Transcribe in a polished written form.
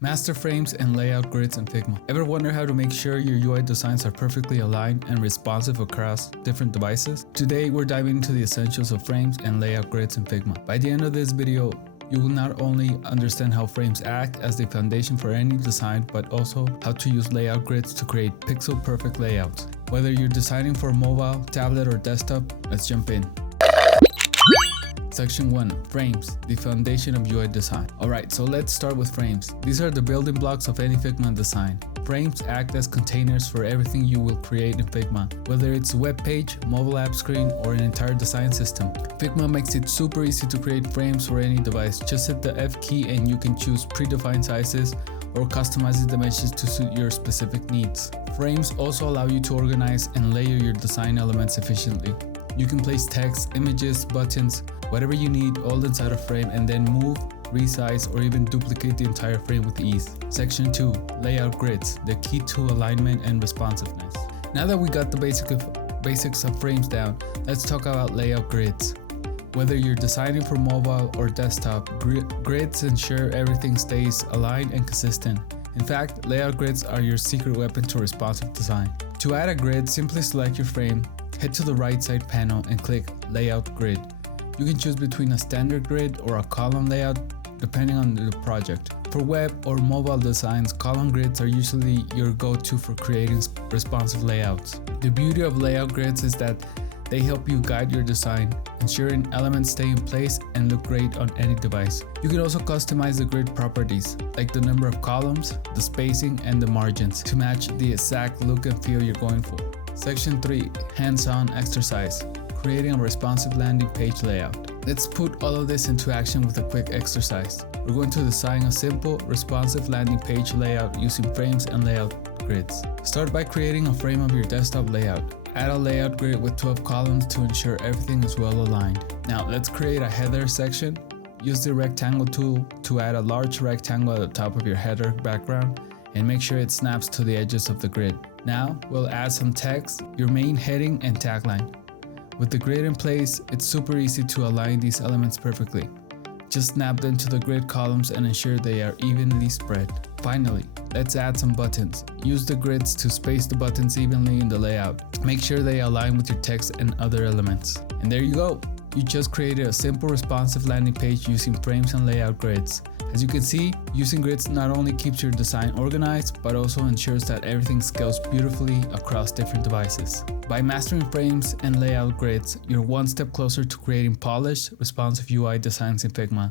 Master frames and layout grids in Figma. Ever wonder how to make sure your UI designs are perfectly aligned and responsive across different devices? Today we're diving into the essentials of frames and layout grids in Figma. By the end of this video, you will not only understand how frames act as the foundation for any design, but also how to use layout grids to create pixel-perfect layouts. Whether you're designing for mobile, tablet, or desktop, let's jump in. Section 1. Frames, the foundation of UI design. Alright, so let's start with frames. These are the building blocks of any Figma design. Frames act as containers for everything you will create in Figma, whether it's a web page, mobile app screen, or an entire design system. Figma makes it super easy to create frames for any device. Just hit the F key and you can choose predefined sizes or customize the dimensions to suit your specific needs. Frames also allow you to organize and layer your design elements efficiently. You can place text, images, buttons, whatever you need all inside a frame and then move, resize, or even duplicate the entire frame with ease. Section 2. Layout grids, the key to alignment and responsiveness. Now that we got the basics of frames down, let's talk about layout grids. Whether you're designing for mobile or desktop, grids ensure everything stays aligned and consistent. In fact, layout grids are your secret weapon to responsive design. To add a grid, simply select your frame, head to the right side panel and click Layout Grid. You can choose between a standard grid or a column layout depending on the project. For web or mobile designs, column grids are usually your go-to for creating responsive layouts. The beauty of layout grids is that they help you guide your design, ensuring elements stay in place and look great on any device. You can also customize the grid properties, like the number of columns, the spacing, and the margins, to match the exact look and feel you're going for. Section 3. Hands-on exercise. Creating a responsive landing page layout. Let's put all of this into action with a quick exercise. We're going to design a simple, responsive landing page layout using frames and layout grids. Start by creating a frame of your desktop layout. Add a layout grid with 12 columns to ensure everything is well aligned. Now let's create a header section. Use the rectangle tool to add a large rectangle at the top of your header background and make sure it snaps to the edges of the grid. Now we'll add some text, your main heading and tagline. With the grid in place, it's super easy to align these elements perfectly. Just snap them to the grid columns and ensure they are evenly spread. Finally, let's add some buttons. Use the grids to space the buttons evenly in the layout. Make sure they align with your text and other elements. And there you go! You just created a simple responsive landing page using frames and layout grids. As you can see, using grids not only keeps your design organized, but also ensures that everything scales beautifully across different devices. By mastering frames and layout grids, you're one step closer to creating polished, responsive UI designs in Figma.